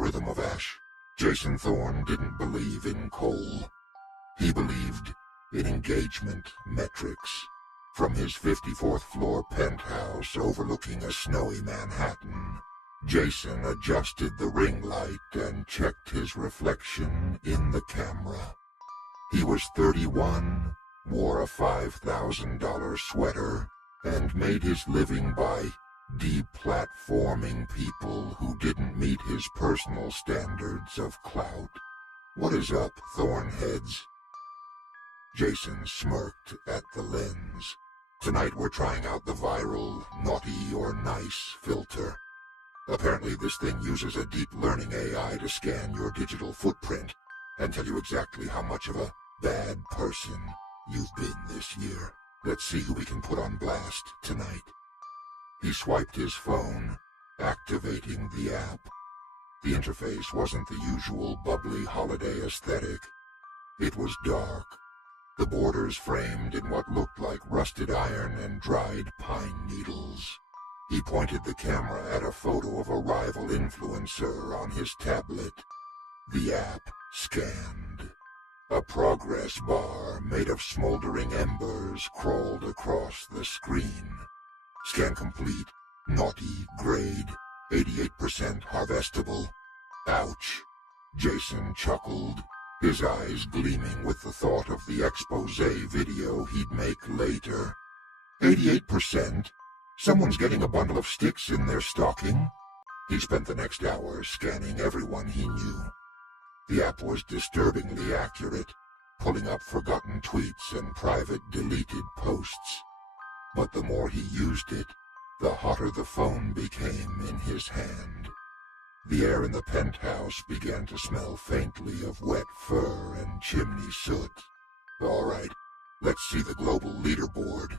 algorithm of Ash. Jason Thorne didn't believe in coal. He believed in engagement metrics. From his 54th floor penthouse overlooking a snowy Manhattan, Jason adjusted the ring light and checked his reflection in the camera. He was 31, wore a $5,000 sweater, and made his living by deplatforming people who didn't meet his personal standards of clout. "What is up, Thornheads?" Jason smirked at the lens. "Tonight we're trying out the viral naughty or nice filter. Apparently this thing uses a deep learning AI to scan your digital footprint and tell you exactly how much of a bad person you've been this year. Let's see who we can put on blast tonight." He swiped his phone, activating the app. The interface wasn't the usual bubbly holiday aesthetic. It was dark, the borders framed in what looked like rusted iron and dried pine needles. He pointed the camera at a photo of a rival influencer on his tablet. The app scanned. A progress bar made of smoldering embers crawled across the screen. "Scan complete. Naughty grade. 88% harvestable." Ouch. Jason chuckled, his eyes gleaming with the thought of the expose video he'd make later. 88%? Someone's getting a bundle of sticks in their stocking? He spent the next hour scanning everyone he knew. The app was disturbingly accurate, pulling up forgotten tweets and private deleted posts. But the more he used it, the hotter the phone became in his hand. The air in the penthouse began to smell faintly of wet fur and chimney soot. "All right, let's see the global leaderboard,"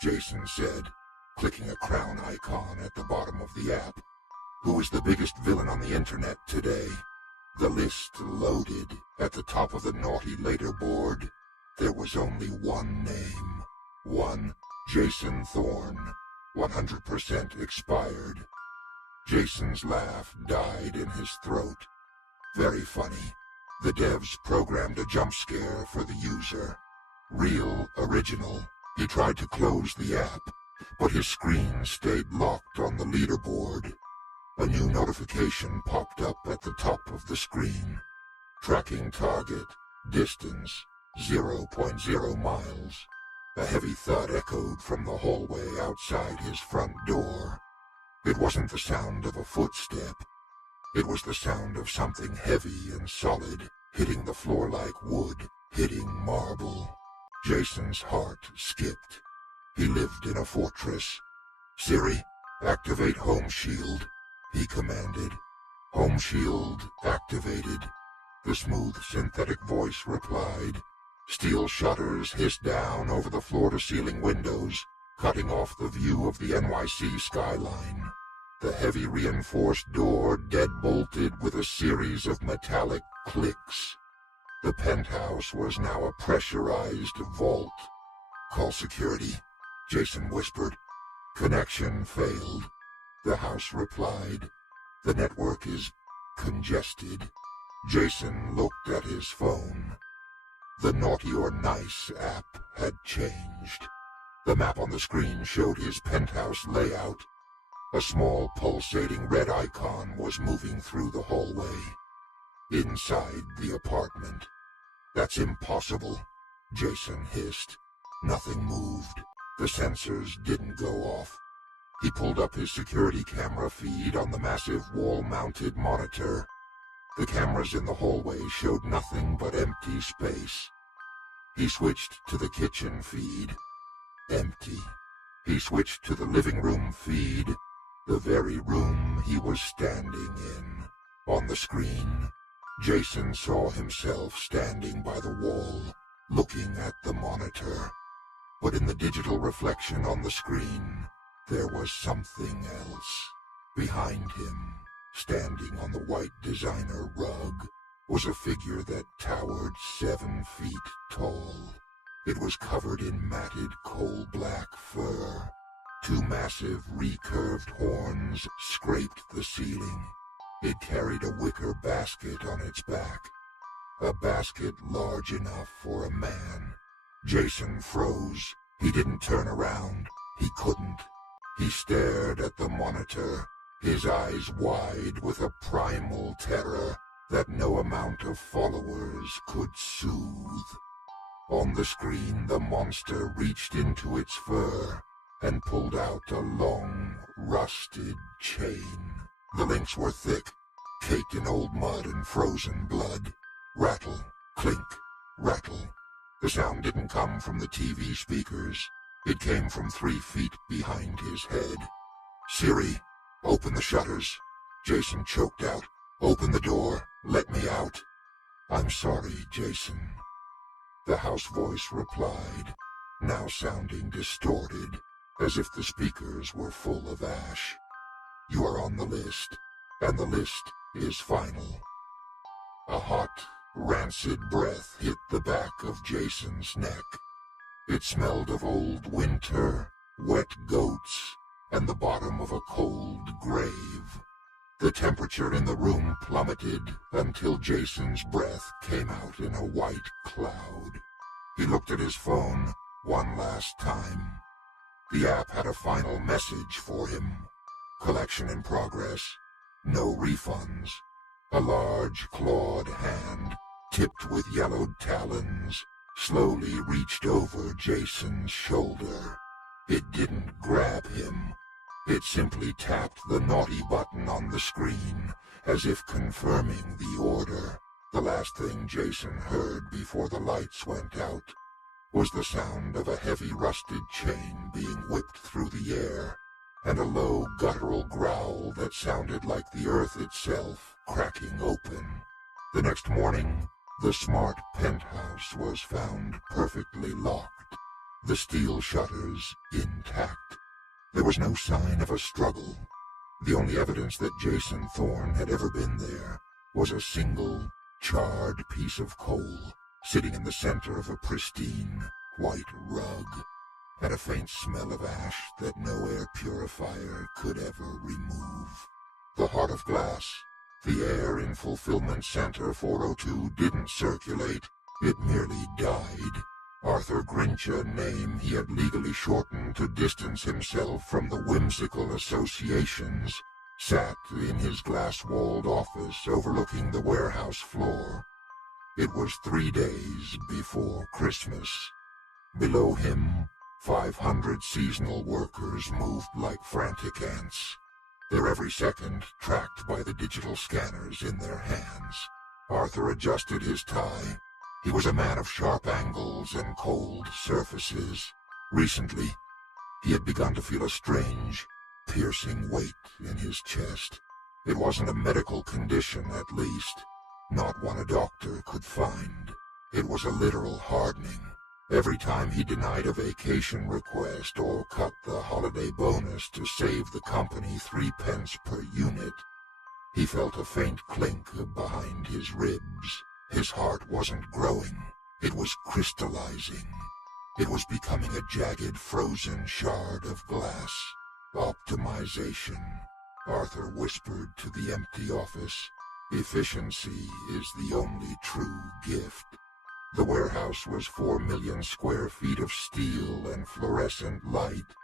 Jason said, clicking a crown icon at the bottom of the app. "Who is the biggest villain on the internet today?" The list loaded. At the top of the naughty leaderboard, there was only one name. One Jason Thorne, 100% expired. Jason's laugh died in his throat. Very funny. The devs programmed a jump scare for the user. Real original. He tried to close the app, but his screen stayed locked on the leaderboard. A new notification popped up at the top of the screen. Tracking target. Distance 0.0 miles. A heavy thud echoed from the hallway outside his front door. It wasn't the sound of a footstep. It was the sound of something heavy and solid hitting the floor like wood hitting marble. Jason's heart skipped. He lived in a fortress. "Siri, activate home shield," he commanded. "Home shield activated," the smooth synthetic voice replied. Steel shutters hissed down over the floor-to-ceiling windows, cutting off the view of the NYC skyline. The heavy reinforced door deadbolted with a series of metallic clicks. The penthouse was now a pressurized vault. "Call security," Jason whispered. "Connection failed," the house replied. "The network is congested." Jason looked at his phone. The Naughty or Nice app had changed. The map on the screen showed his penthouse layout. A small pulsating red icon was moving through the hallway. Inside the apartment. "That's impossible," Jason hissed. Nothing moved. The sensors didn't go off. He pulled up his security camera feed on the massive wall-mounted monitor. The cameras in the hallway showed nothing but empty space. He switched to the kitchen feed. Empty. He switched to the living room feed, the very room he was standing in. On the screen, Jason saw himself standing by the wall, looking at the monitor. But in the digital reflection on the screen, there was something else. Behind him, standing on the white designer rug, was a figure that towered 7 feet tall. It was covered in matted coal-black fur. 2 massive recurved horns scraped the ceiling. It carried a wicker basket on its back, a basket large enough for a man. Jason froze. He didn't turn around. He couldn't. He stared at the monitor, his eyes wide with a primal terror that no amount of followers could soothe. On the screen, the monster reached into its fur and pulled out a long, rusted chain. The links were thick, caked in old mud and frozen blood. Rattle, clink, rattle. The sound didn't come from the TV speakers. It came from 3 feet behind his head. "Siri, open the shutters." Jason choked out. "Open the door. Let me out." "I'm sorry, Jason." The house voice replied, now sounding distorted, as if the speakers were full of ash. "You are on the list, and the list is final." A hot, rancid breath hit the back of Jason's neck. It smelled of old winter, wet goats, and the bottom of a cold grave. The temperature in the room plummeted until Jason's breath came out in a white cloud. He looked at his phone one last time. The app had a final message for him. Collection in progress. No refunds. A large clawed hand, tipped with yellowed talons, slowly reached over Jason's shoulder. It didn't grab him. It simply tapped the naughty button on the screen, as if confirming the order. The last thing Jason heard before the lights went out was the sound of a heavy rusted chain being whipped through the air, and a low guttural growl that sounded like the earth itself cracking open. The next morning, the smart penthouse was found perfectly locked, the steel shutters intact. There was no sign of a struggle. The only evidence that Jason Thorne had ever been there was a single, charred piece of coal sitting in the center of a pristine, white rug, and a faint smell of ash that no air purifier could ever remove. The heart of glass, the air in Fulfillment Center 402 didn't circulate, it merely died. Arthur Grinch, a name he had legally shortened to distance himself from the whimsical associations, sat in his glass-walled office overlooking the warehouse floor. It was 3 days before Christmas. Below him, 500 seasonal workers moved like frantic ants, their every second tracked by the digital scanners in their hands. Arthur adjusted his tie. He was a man of sharp angles and cold surfaces. Recently, he had begun to feel a strange, piercing weight in his chest. It wasn't a medical condition, at least, not one a doctor could find. It was a literal hardening. Every time he denied a vacation request or cut the holiday bonus to save the company 3 pence per unit, he felt a faint clink behind his ribs. His heart wasn't growing. It was crystallizing. It was becoming a jagged, frozen shard of glass. Optimization, Arthur whispered to the empty office. Efficiency is the only true gift. The warehouse was 4 million square feet of steel and fluorescent light.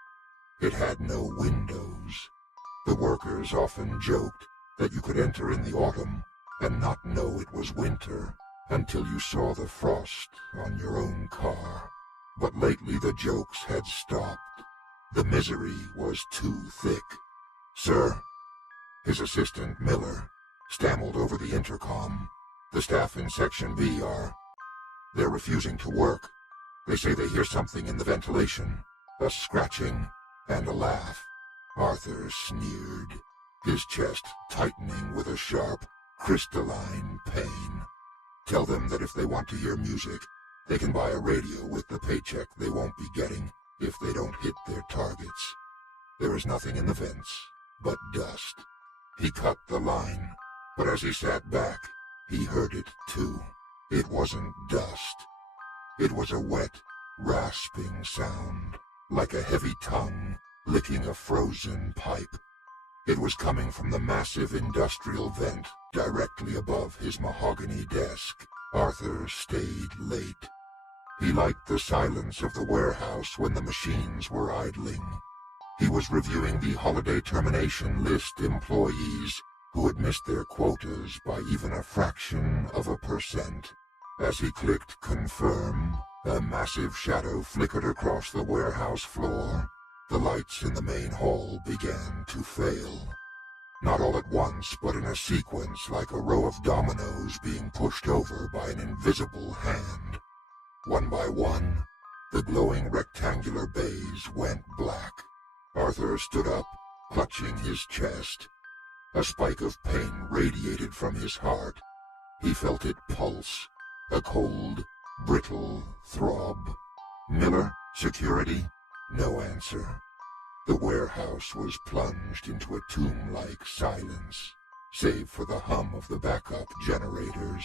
It had no windows. The workers often joked that you could enter in the autumn and not know it was winter until you saw the frost on your own car. But lately the jokes had stopped. The misery was too thick. "Sir," his assistant, Miller, stammered over the intercom. "The staff in Section B they're refusing to work. They say they hear something in the ventilation, a scratching and a laugh." Arthur sneered, his chest tightening with a sharp, crystalline pain. "Tell them that if they want to hear music, they can buy a radio with the paycheck they won't be getting if they don't hit their targets. There is nothing in the vents but dust." He cut the line, but as he sat back, he heard it too. It wasn't dust. It was a wet, rasping sound, like a heavy tongue licking a frozen pipe. It was coming from the massive industrial vent directly above his mahogany desk. Arthur stayed late. He liked the silence of the warehouse when the machines were idling. He was reviewing the holiday termination list employees who had missed their quotas by even a fraction of a percent. As he clicked confirm, a massive shadow flickered across the warehouse floor. The lights in the main hall began to fail. Not all at once, but in a sequence like a row of dominoes being pushed over by an invisible hand. One by one, the glowing rectangular bays went black. Arthur stood up, clutching his chest. A spike of pain radiated from his heart. He felt it pulse, a cold, brittle throb. Miller? Security? No answer. The warehouse was plunged into a tomb-like silence, save for the hum of the backup generators.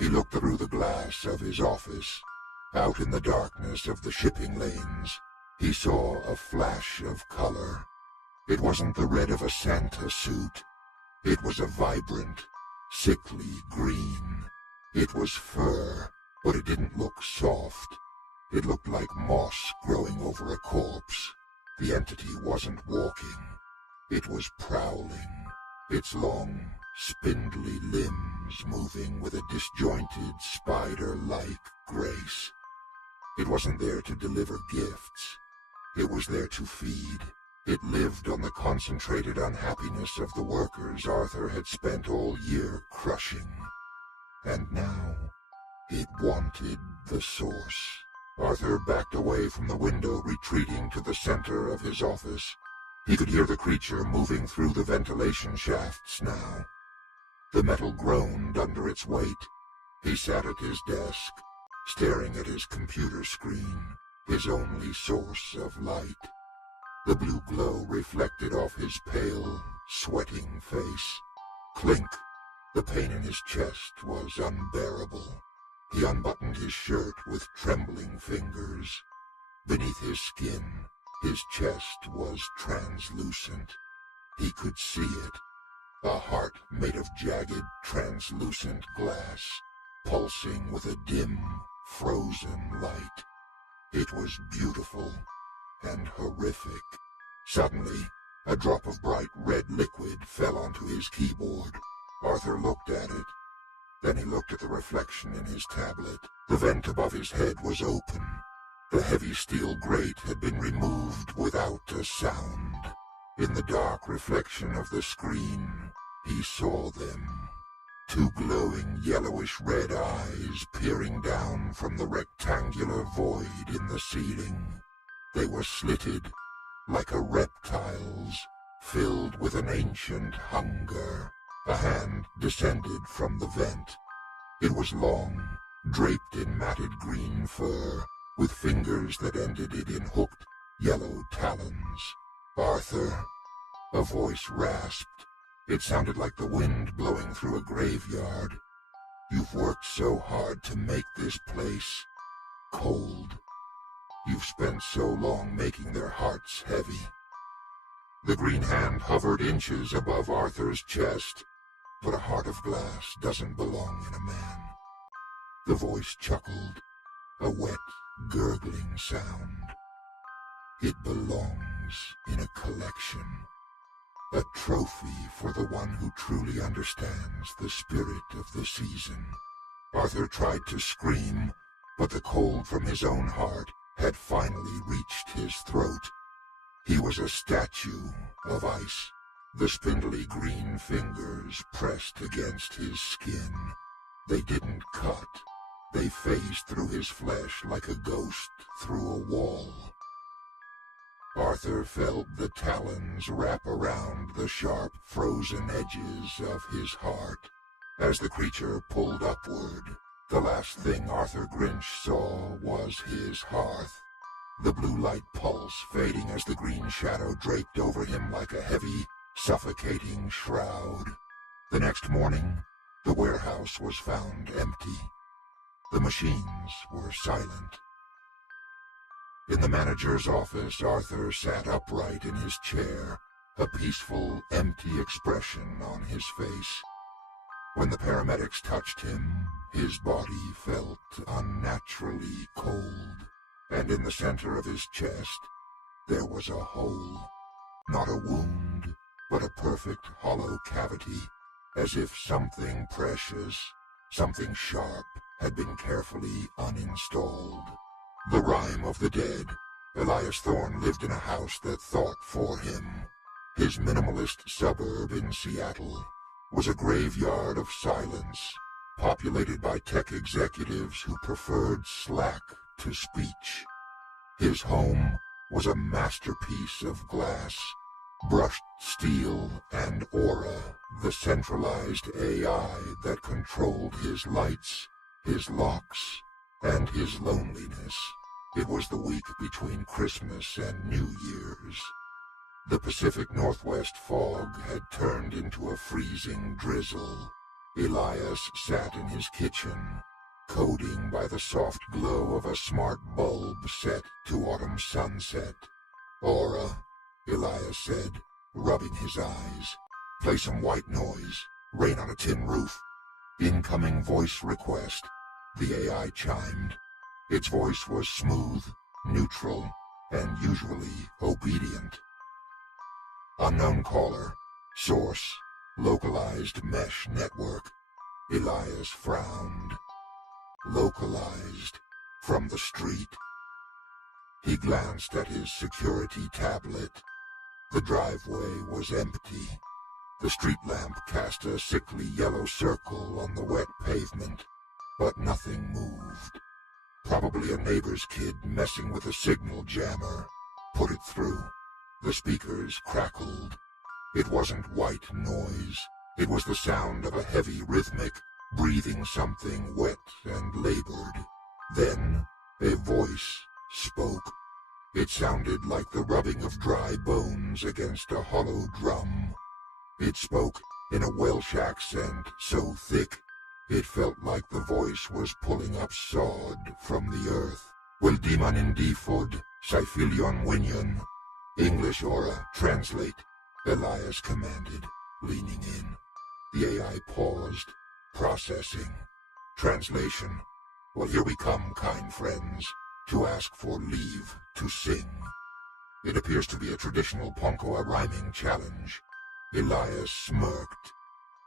He looked through the glass of his office. Out in the darkness of the shipping lanes, he saw a flash of color. It wasn't the red of a Santa suit. It was a vibrant, sickly green. It was fur, but it didn't look soft. It looked like moss growing over a corpse. The entity wasn't walking. It was prowling, its long, spindly limbs moving with a disjointed, spider-like grace. It wasn't there to deliver gifts. It was there to feed. It lived on the concentrated unhappiness of the workers Arthur had spent all year crushing. And now, it wanted the source. Arthur backed away from the window, retreating to the center of his office. He could hear the creature moving through the ventilation shafts now. The metal groaned under its weight. He sat at his desk, staring at his computer screen, his only source of light. The blue glow reflected off his pale, sweating face. Clink! The pain in his chest was unbearable. He unbuttoned his shirt with trembling fingers. Beneath his skin, his chest was translucent. He could see it. A heart made of jagged, translucent glass, pulsing with a dim, frozen light. It was beautiful and horrific. Suddenly, a drop of bright red liquid fell onto his keyboard. Arthur looked at it. Then he looked at the reflection in his tablet. The vent above his head was open. The heavy steel grate had been removed without a sound. In the dark reflection of the screen, he saw them. Two glowing yellowish-red eyes peering down from the rectangular void in the ceiling. They were slitted, like a reptile's, filled with an ancient hunger. A hand descended from the vent. It was long, draped in matted green fur, with fingers that ended it in hooked, yellow talons. "Arthur," a voice rasped. It sounded like the wind blowing through a graveyard. "You've worked so hard to make this place cold. You've spent so long making their hearts heavy." The green hand hovered inches above Arthur's chest. But a heart of glass doesn't belong in a man. The voice chuckled, a wet, gurgling sound. It belongs in a collection. A trophy for the one who truly understands the spirit of the season. Arthur tried to scream, but the cold from his own heart had finally reached his throat. He was a statue of ice. The spindly green fingers pressed against his skin. They didn't cut. They phased through his flesh like a ghost through a wall. Arthur felt the talons wrap around the sharp, frozen edges of his heart. As the creature pulled upward, the last thing Arthur Grinch saw was his hearth. The blue light pulse fading as the green shadow draped over him like a heavy, suffocating shroud. The next morning, the warehouse was found empty. The machines were silent. In the manager's office, Arthur sat upright in his chair, a peaceful, empty expression on his face. When the paramedics touched him, his body felt unnaturally cold, and in the center of his chest, there was a hole. Not a wound, but a perfect hollow cavity, as if something precious, something sharp, had been carefully uninstalled. The rhyme of the dead. Elias Thorne lived in a house that thought for him. His minimalist suburb in Seattle was a graveyard of silence, populated by tech executives who preferred Slack to speech. His home was a masterpiece of glass, brushed steel, and Aura, the centralized AI that controlled his lights, his locks, and his loneliness. It was the week between Christmas and New Year's. The Pacific Northwest fog had turned into a freezing drizzle. Elias sat in his kitchen, coding by the soft glow of a smart bulb set to autumn sunset. "Aura," Elias said, rubbing his eyes. "Play some white noise. Rain on a tin roof." "Incoming voice request," the AI chimed. Its voice was smooth, neutral, and usually obedient. "Unknown caller. Source. Localized mesh network." Elias frowned. Localized. From the street. He glanced at his security tablet. The driveway was empty. The street lamp cast a sickly yellow circle on the wet pavement, but nothing moved. Probably a neighbor's kid messing with a signal jammer. Put it through. The speakers crackled. It wasn't white noise. It was the sound of a heavy rhythmic, breathing something wet and labored. Then a voice spoke. It sounded like the rubbing of dry bones against a hollow drum. It spoke in a Welsh accent so thick, it felt like the voice was pulling up sod from the earth. "Wel diman in difod, saifilion winion." "English, Aura, translate," Elias commanded, leaning in. The AI paused, processing. "Translation. Well, here we come, kind friends, to ask for leave to sing." "It appears to be a traditional Ponkoa rhyming challenge." Elias smirked.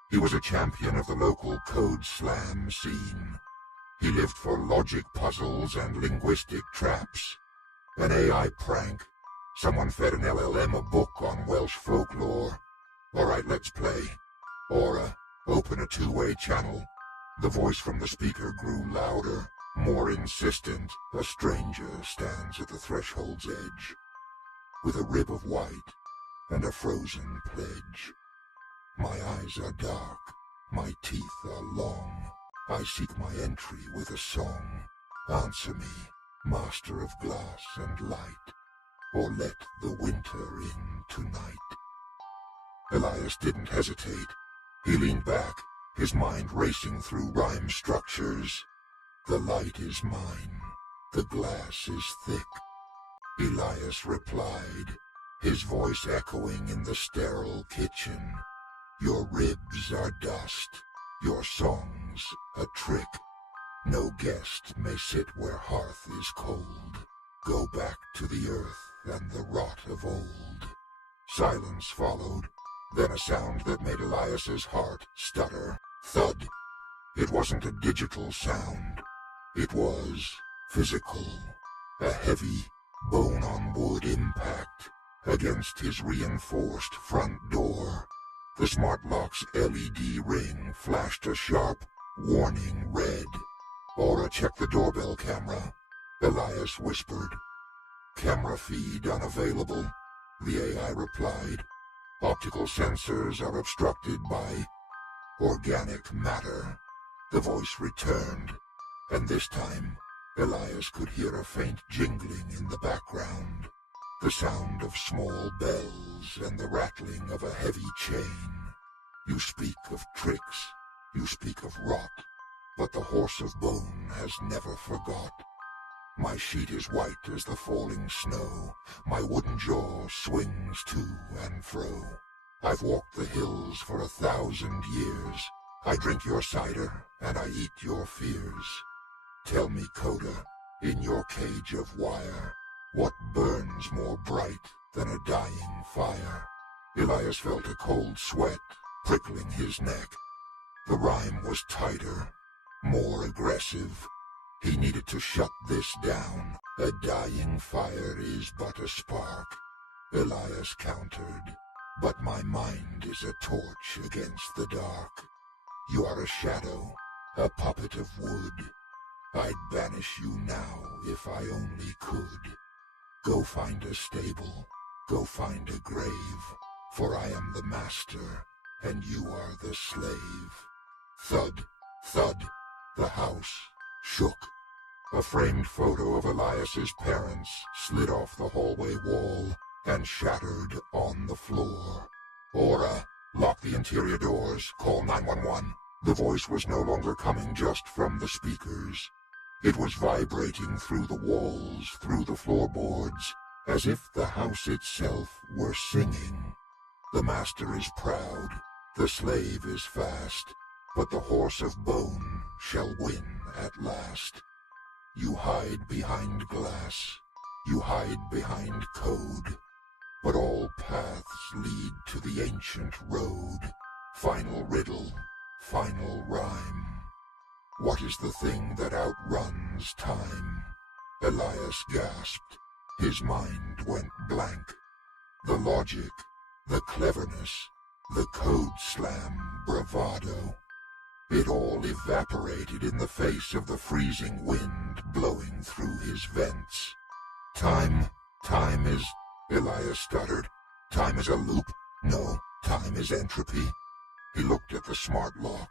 He was a champion of the local code slam scene. He lived for logic puzzles and linguistic traps. An AI prank. Someone fed an LLM a book on Welsh folklore. "All right, let's play. Aura, open a two-way channel." The voice from the speaker grew louder, more insistent. "A stranger stands at the threshold's edge, with a rib of white and a frozen pledge. My eyes are dark, my teeth are long. I seek my entry with a song. Answer me, master of glass and light, or let the winter in tonight." Elias didn't hesitate. He leaned back, his mind racing through rhyme structures. "The light is mine, the glass is thick," Elias replied, his voice echoing in the sterile kitchen. "Your ribs are dust, your songs a trick. No guest may sit where hearth is cold. Go back to the earth and the rot of old." Silence followed, then a sound that made Elias's heart stutter. Thud. It wasn't a digital sound. It was physical. A heavy, bone-on-wood impact against his reinforced front door. The smart lock's LED ring flashed a sharp, warning red. "Aura, check the doorbell camera," Elias whispered. "Camera feed unavailable," the AI replied. "Optical sensors are obstructed by organic matter." The voice returned, and this time Elias could hear a faint jingling in the background, the sound of small bells and the rattling of a heavy chain. "You speak of tricks, you speak of rot, but the horse of bone has never forgot. My sheet is white as the falling snow. My wooden jaw swings to and fro. I've walked the hills for 1,000 years. I drink your cider, and I eat your fears. Tell me, Coda, in your cage of wire, what burns more bright than a dying fire? Elias felt a cold sweat prickling his neck. The rhyme was tighter, more aggressive. He needed to shut this down. A dying fire is but a spark, Elias countered. But my mind is a torch against the dark. You are a shadow, a puppet of wood. I'd banish you now if I only could. Go find a stable, go find a grave, for I am the master, and you are the slave. Thud, thud, the house shook. A framed photo of Elias's parents slid off the hallway wall and shattered on the floor. Aura, lock the interior doors, call 911. The voice was no longer coming just from the speakers. It was vibrating through the walls, through the floorboards, as if the house itself were singing. The master is proud, the slave is fast, but the horse of bone shall win at last. You hide behind glass, you hide behind code, but all paths lead to the ancient road. Final riddle, final rhyme. What is the thing that outruns time? Elias gasped. His mind went blank. The logic, the cleverness, the code slam bravado. It all evaporated in the face of the freezing wind blowing through his vents. Time is... Elias stuttered. Time is a loop. No, time is entropy. He looked at the smart lock.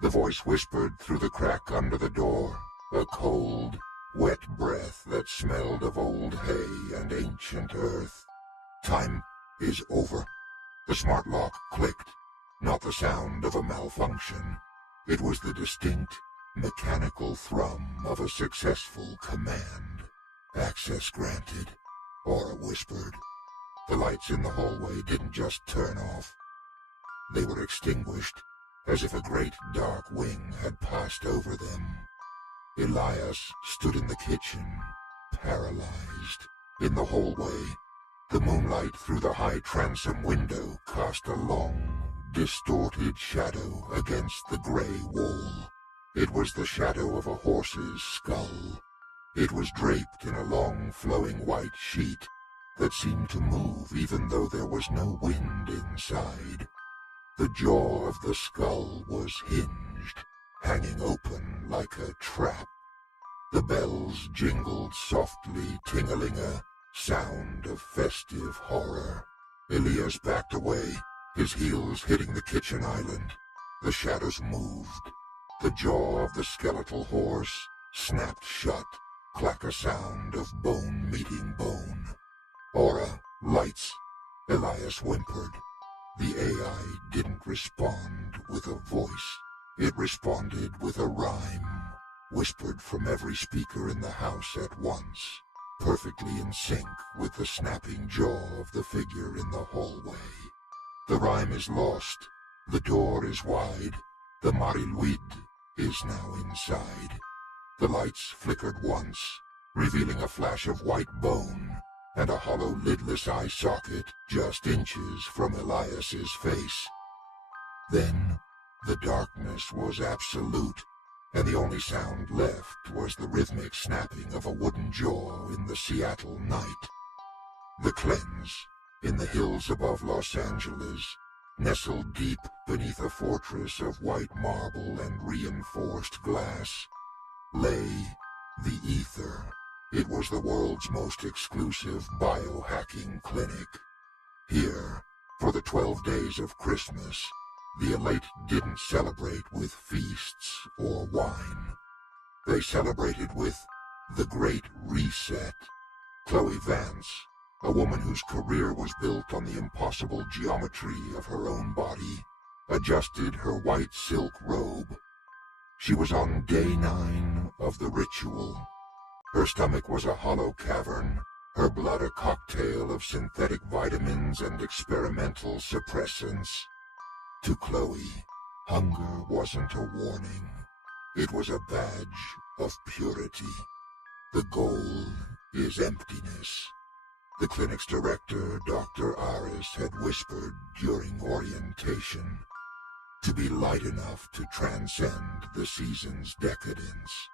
The voice whispered through the crack under the door, a cold, wet breath that smelled of old hay and ancient earth. Time is over. The smart lock clicked, not the sound of a malfunction. It was the distinct, mechanical thrum of a successful command. Access granted, Aura whispered. The lights in the hallway didn't just turn off. They were extinguished, as if a great dark wing had passed over them. Elias stood in the kitchen, paralyzed. In the hallway, the moonlight through the high transom window cast a long, distorted shadow against the gray wall. It was the shadow of a horse's skull. It was draped in a long, flowing white sheet that seemed to move even though there was no wind inside. The jaw of the skull was hinged, hanging open like a trap. The bells jingled softly, tingling a sound of festive horror. Elias backed away, his heels hitting the kitchen island. The shadows moved. The jaw of the skeletal horse snapped shut, clack a sound of bone meeting bone. Aura, lights, Elias whimpered. The AI didn't respond with a voice. It responded with a rhyme, whispered from every speaker in the house at once, perfectly in sync with the snapping jaw of the figure in the hallway. The rhyme is lost. The door is wide. The Mariluid is now inside. The lights flickered once, revealing a flash of white bone and a hollow lidless eye socket just inches from Elias's face. Then the darkness was absolute, and the only sound left was the rhythmic snapping of a wooden jaw in the Seattle night. The cleanse, in the hills above Los Angeles, nestled deep beneath a fortress of white marble and reinforced glass, lay the Ether. It was the world's most exclusive biohacking clinic. Here, for the 12 days of Christmas, the elite didn't celebrate with feasts or wine. They celebrated with the Great Reset. Chloe Vance, a woman whose career was built on the impossible geometry of her own body, adjusted her white silk robe. She was on day 9 of the ritual. Her stomach was a hollow cavern, her blood a cocktail of synthetic vitamins and experimental suppressants. To Chloe, hunger wasn't a warning. It was a badge of purity. The goal is emptiness. The clinic's director, Dr. Aris, had whispered during orientation, to be light enough to transcend the season's decadence.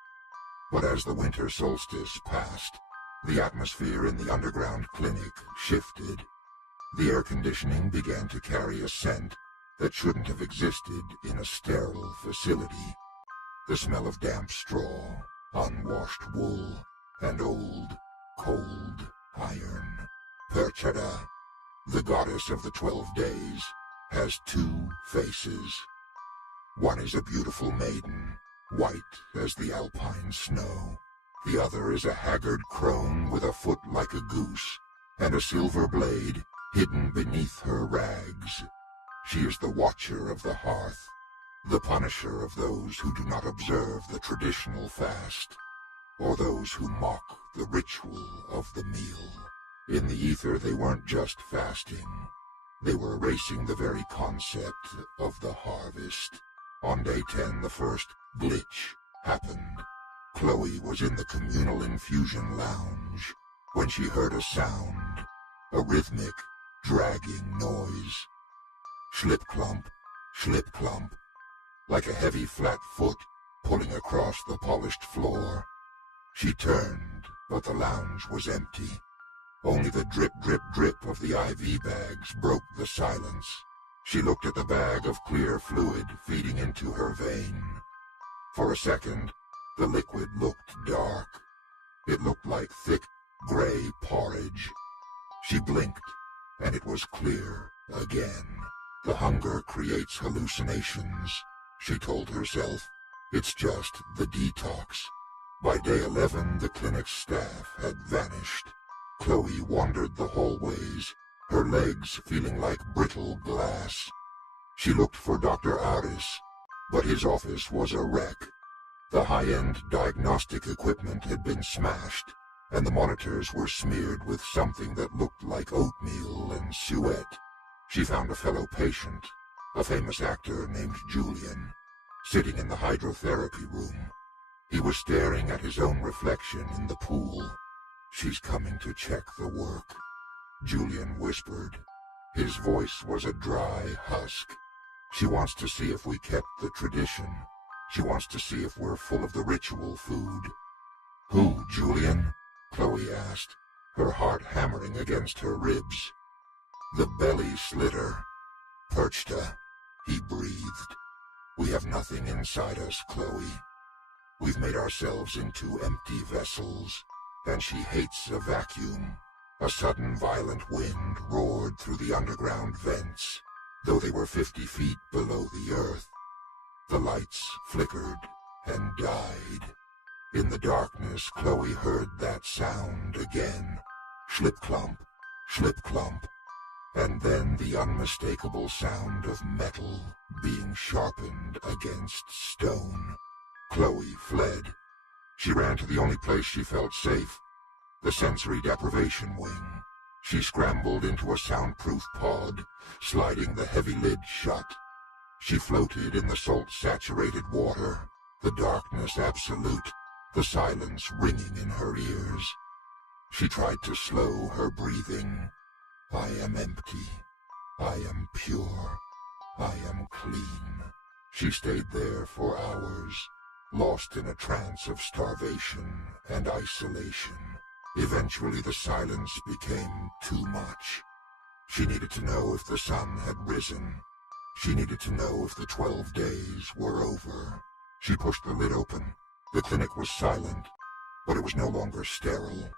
But as the winter solstice passed, the atmosphere in the underground clinic shifted. The air conditioning began to carry a scent that shouldn't have existed in a sterile facility. The smell of damp straw, unwashed wool, and old, cold iron. Perchada, the goddess of the 12 days, has 2 faces. One is a beautiful maiden, white as the alpine snow. The other is a haggard crone with a foot like a goose, and a silver blade hidden beneath her rags. She is the watcher of the hearth, the punisher of those who do not observe the traditional fast, or those who mock the ritual of the meal. In the ether, they weren't just fasting. They were erasing the very concept of the harvest. On day 10, the first glitch happened. Chloe was in the communal infusion lounge when she heard a sound, a rhythmic, dragging noise. Schlip-clump, schlip-clump, like a heavy flat foot pulling across the polished floor. She turned, but the lounge was empty. Only the drip, drip, drip of the IV bags broke the silence. She looked at the bag of clear fluid feeding into her vein. For a second, the liquid looked dark. It looked like thick, gray porridge. She blinked, and it was clear again. The hunger creates hallucinations, she told herself. It's just the detox. By day 11, the clinic's staff had vanished. Chloe wandered the hallways, her legs feeling like brittle glass. She looked for Dr. Aris, but his office was a wreck. The high-end diagnostic equipment had been smashed, and the monitors were smeared with something that looked like oatmeal and suet. She found a fellow patient, a famous actor named Julian, sitting in the hydrotherapy room. He was staring at his own reflection in the pool. "She's coming to check the work," Julian whispered. His voice was a dry husk. "She wants to see if we kept the tradition. She wants to see if we're full of the ritual food." "Who, Julian?" Chloe asked, her heart hammering against her ribs. "The belly slitter. Perchta," he breathed. "We have nothing inside us, Chloe. We've made ourselves into empty vessels, and she hates a vacuum." A sudden violent wind roared through the underground vents, though they were 50 feet below the earth. The lights flickered and died. In the darkness, Chloe heard that sound again. Schlip-clump, schlip-clump, and then the unmistakable sound of metal being sharpened against stone. Chloe fled. She ran to the only place she felt safe, the sensory deprivation wing. She scrambled into a soundproof pod, sliding the heavy lid shut. She floated in the salt-saturated water, the darkness absolute, the silence ringing in her ears. She tried to slow her breathing. "I am empty. I am pure. I am clean." She stayed there for hours, lost in a trance of starvation and isolation. Eventually the silence became too much. She needed to know if the sun had risen. She needed to know if the 12 days were over. She pushed the lid open. The clinic was silent, but it was no longer sterile.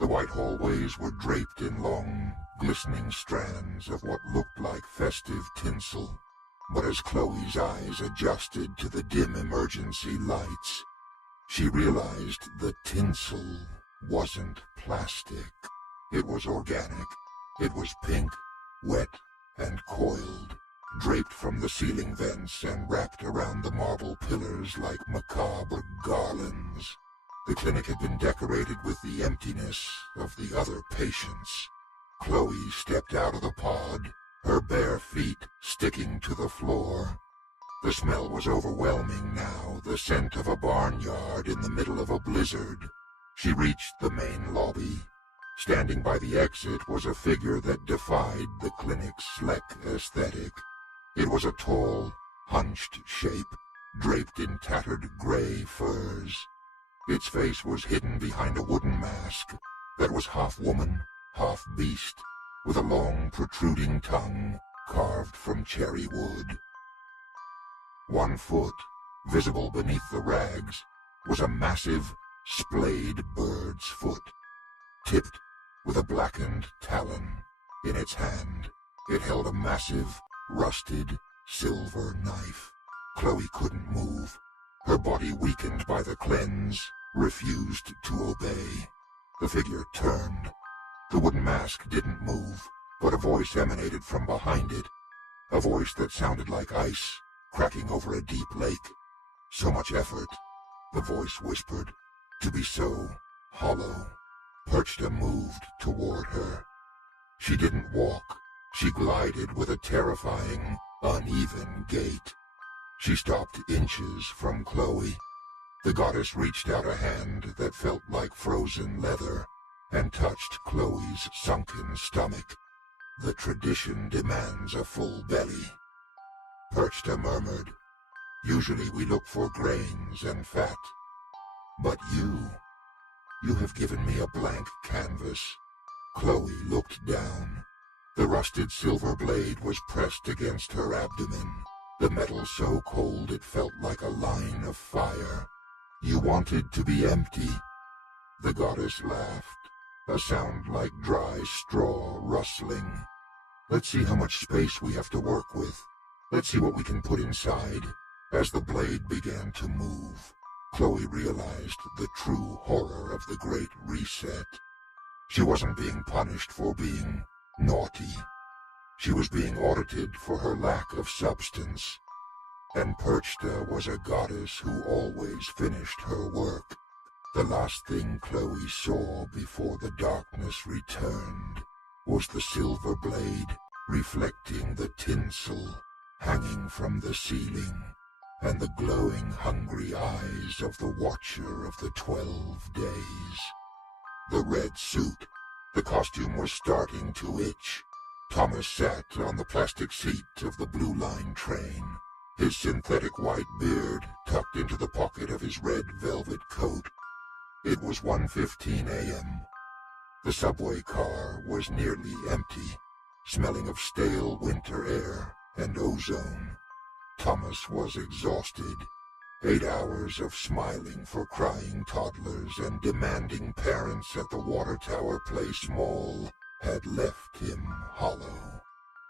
The white hallways were draped in long, glistening strands of what looked like festive tinsel. But as Chloe's eyes adjusted to the dim emergency lights, she realized the tinsel wasn't plastic. It was organic. It was pink, wet, and coiled, draped from the ceiling vents and wrapped around the marble pillars like macabre garlands. The clinic had been decorated with the emptiness of the other patients. Chloe stepped out of the pod, her bare feet sticking to the floor. The smell was overwhelming now, the scent of a barnyard in the middle of a blizzard. She reached the main lobby. Standing by the exit was a figure that defied the clinic's slick aesthetic. It was a tall, hunched shape, draped in tattered gray furs. Its face was hidden behind a wooden mask that was half woman, half beast, with a long protruding tongue carved from cherry wood. One foot, visible beneath the rags, was a massive, splayed bird's foot, tipped with a blackened talon. In its hand, it held a massive, rusted, silver knife. Chloe couldn't move. Her body, weakened by the cleanse, refused to obey. The figure turned. The wooden mask didn't move, but a voice emanated from behind it. A voice that sounded like ice cracking over a deep lake. So much effort, the voice whispered, to be so hollow. Perchta moved toward her. She didn't walk. She glided with a terrifying, uneven gait. She stopped inches from Chloe. The goddess reached out a hand that felt like frozen leather and touched Chloe's sunken stomach. The tradition demands a full belly. Perchta murmured, "Usually we look for grains and fat. But you have given me a blank canvas." Chloe looked down. The rusted silver blade was pressed against her abdomen, the metal so cold it felt like a line of fire. "You wanted to be empty." The goddess laughed, a sound like dry straw rustling. "Let's see how much space we have to work with. Let's see what we can put inside." As the blade began to move, Chloe realized the true horror of the Great Reset. She wasn't being punished for being naughty. She was being audited for her lack of substance. And Perchta was a goddess who always finished her work. The last thing Chloe saw before the darkness returned was the silver blade reflecting the tinsel hanging from the ceiling, and the glowing, hungry eyes of the Watcher of the 12 Days. The red suit. The costume was starting to itch. Thomas sat on the plastic seat of the Blue Line train, his synthetic white beard tucked into the pocket of his red velvet coat. It was 1:15 a.m. The subway car was nearly empty, smelling of stale winter air and ozone. Thomas was exhausted. 8 hours of smiling for crying toddlers and demanding parents at the Water Tower Place Mall had left him hollow.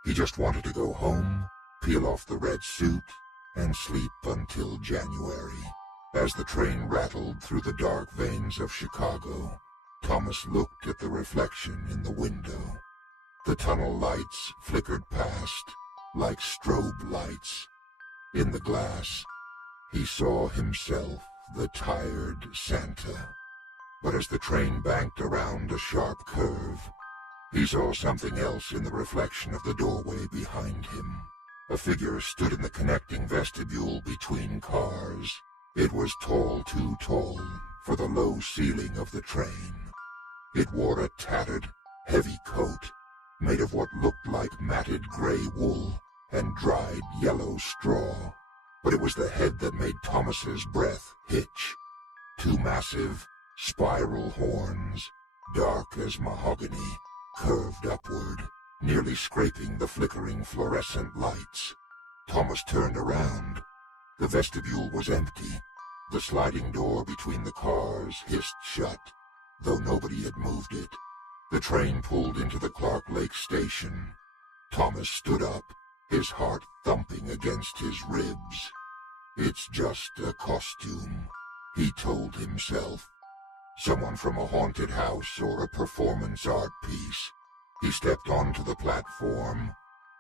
He just wanted to go home, peel off the red suit, and sleep until January. As the train rattled through the dark veins of Chicago, Thomas looked at the reflection in the window. The tunnel lights flickered past like strobe lights. In the glass, he saw himself, the tired Santa. But as the train banked around a sharp curve, he saw something else in the reflection of the doorway behind him. A figure stood in the connecting vestibule between cars. It was tall, too tall for the low ceiling of the train. It wore a tattered, heavy coat made of what looked like matted gray wool and dried yellow straw. But it was the head that made Thomas's breath hitch. Two massive, spiral horns, dark as mahogany, curved upward, nearly scraping the flickering fluorescent lights. Thomas turned around. The vestibule was empty. The sliding door between the cars hissed shut, though nobody had moved it. The train pulled into the Clark Lake station. Thomas stood up, his heart thumping against his ribs. "It's just a costume," he told himself. "Someone from a haunted house or a performance art piece." He stepped onto the platform.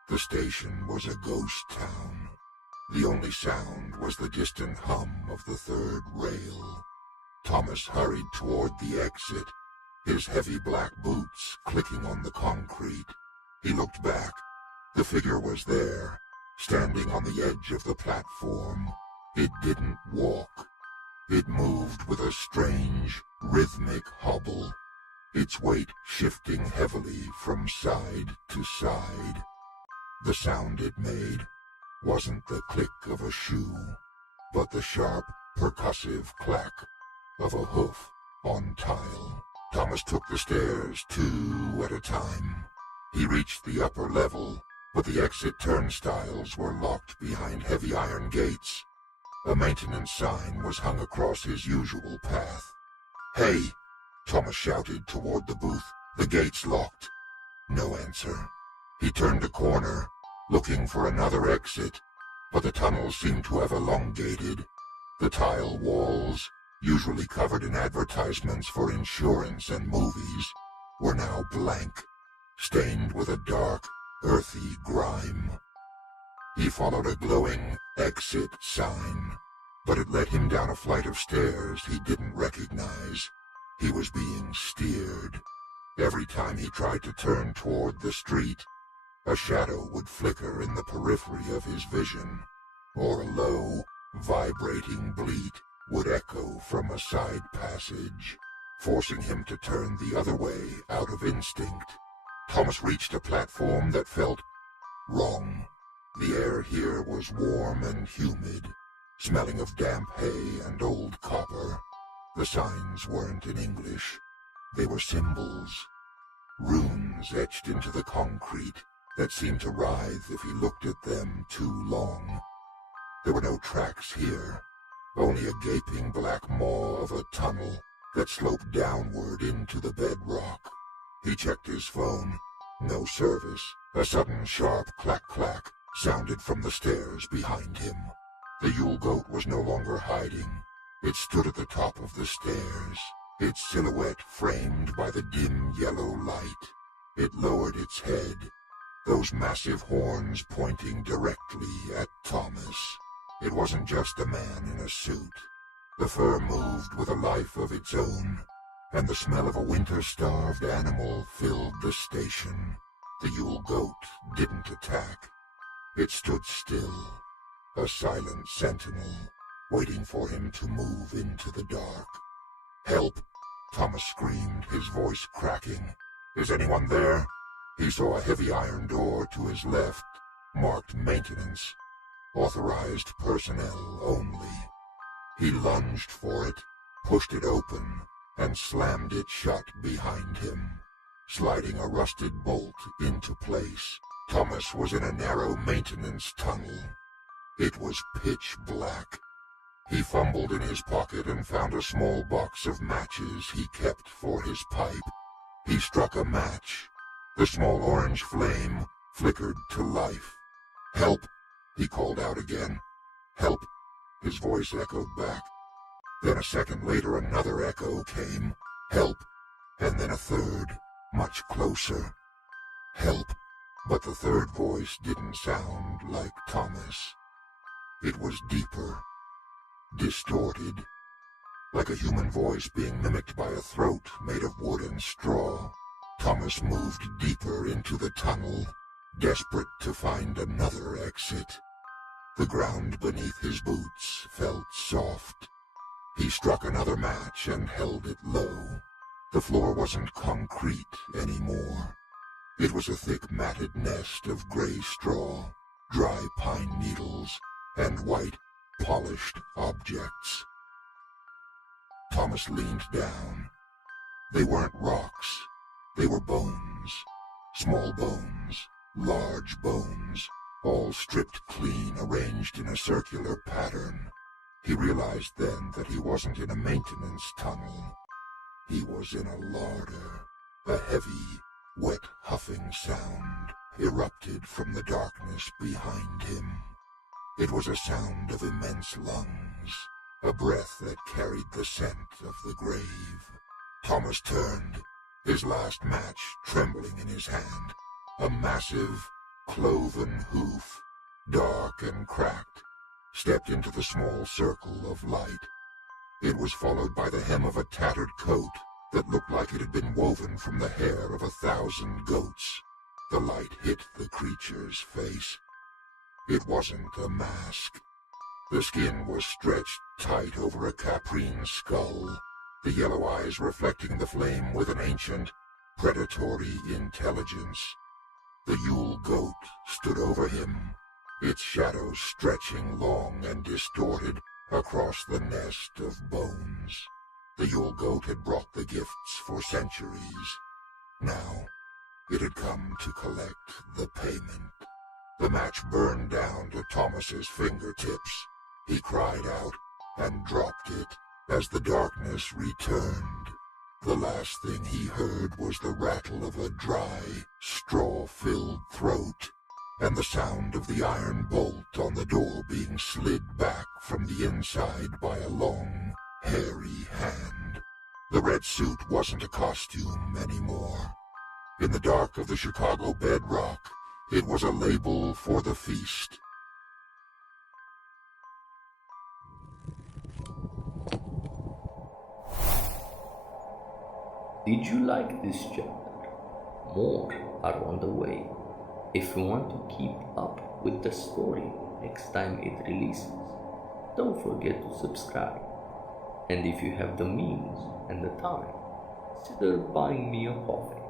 The station was a ghost town. The only sound was the distant hum of the third rail. Thomas hurried toward the exit, his heavy black boots clicking on the concrete. He looked back. The figure was there, standing on the edge of the platform. It didn't walk. It moved with a strange, rhythmic hobble, its weight shifting heavily from side to side. The sound it made wasn't the click of a shoe, but the sharp, percussive clack of a hoof on tile. Thomas took the stairs 2 at a time. He reached the upper level, but the exit turnstiles were locked behind heavy iron gates. A maintenance sign was hung across his usual path. "Hey!" Thomas shouted toward the booth. "The gate's locked." No answer. He turned a corner, looking for another exit, but the tunnel seemed to have elongated. The tile walls, usually covered in advertisements for insurance and movies, were now blank, stained with a dark, earthy grime. He followed a glowing exit sign, but it led him down a flight of stairs he didn't recognize. He was being steered. Every time he tried to turn toward the street, a shadow would flicker in the periphery of his vision, or a low, vibrating bleat would echo from a side passage, forcing him to turn the other way out of instinct. Thomas reached a platform that felt wrong. The air here was warm and humid, smelling of damp hay and old copper. The signs weren't in English. They were symbols, runes etched into the concrete that seemed to writhe if he looked at them too long. There were no tracks here, only a gaping black maw of a tunnel that sloped downward into the bedrock. He checked his phone. No service. A sudden sharp clack-clack sounded from the stairs behind him. The Yule goat was no longer hiding. It stood at the top of the stairs, its silhouette framed by the dim yellow light. It lowered its head, those massive horns pointing directly at Thomas. It wasn't just a man in a suit. The fur moved with a life of its own, and the smell of a winter-starved animal filled the station. The Yule goat didn't attack. It stood still, a silent sentinel, waiting for him to move into the dark. "Help!" Thomas screamed, his voice cracking. "Is anyone there?" He saw a heavy iron door to his left, marked maintenance. Authorized personnel only. He lunged for it, pushed it open, and slammed it shut behind him, sliding a rusted bolt into place. Thomas was in a narrow maintenance tunnel. It was pitch black. He fumbled in his pocket and found a small box of matches he kept for his pipe. He struck a match. The small orange flame flickered to life. "Help!" he called out again. "Help!" His voice echoed back. Then a second later another echo came. "Help!" And then a third, much closer. "Help!" But the third voice didn't sound like Thomas. It was deeper, distorted, like a human voice being mimicked by a throat made of wood and straw. Thomas moved deeper into the tunnel, desperate to find another exit. The ground beneath his boots felt soft. He struck another match and held it low. The floor wasn't concrete anymore. It was a thick matted nest of gray straw, dry pine needles, and white, polished objects. Thomas leaned down. They weren't rocks. They were bones. Small bones, large bones, all stripped clean, arranged in a circular pattern. He realized then that he wasn't in a maintenance tunnel. He was in a larder. A heavy, wet huffing sound erupted from the darkness behind him. It was a sound of immense lungs, a breath that carried the scent of the grave. Thomas turned, his last match trembling in his hand. A massive, cloven hoof, dark and cracked, stepped into the small circle of light. It was followed by the hem of a tattered coat that looked like it had been woven from the hair of 1,000 goats. The light hit the creature's face. It wasn't a mask. The skin was stretched tight over a caprine skull, the yellow eyes reflecting the flame with an ancient, predatory intelligence. The Yule goat stood over him, its shadow stretching long and distorted across the nest of bones. The Yule goat had brought the gifts for centuries. Now, it had come to collect the payment. The match burned down to Thomas's fingertips. He cried out and dropped it as the darkness returned. The last thing he heard was the rattle of a dry, straw-filled throat, and the sound of the iron bolt on the door being slid back from the inside by a long, hairy hand. The red suit wasn't a costume anymore. In the dark of the Chicago bedrock, it was a label for the feast. Did you like this chapter? More are on the way. If you want to keep up with the story next time it releases, don't forget to subscribe. And if you have the means and the time, consider buying me a coffee.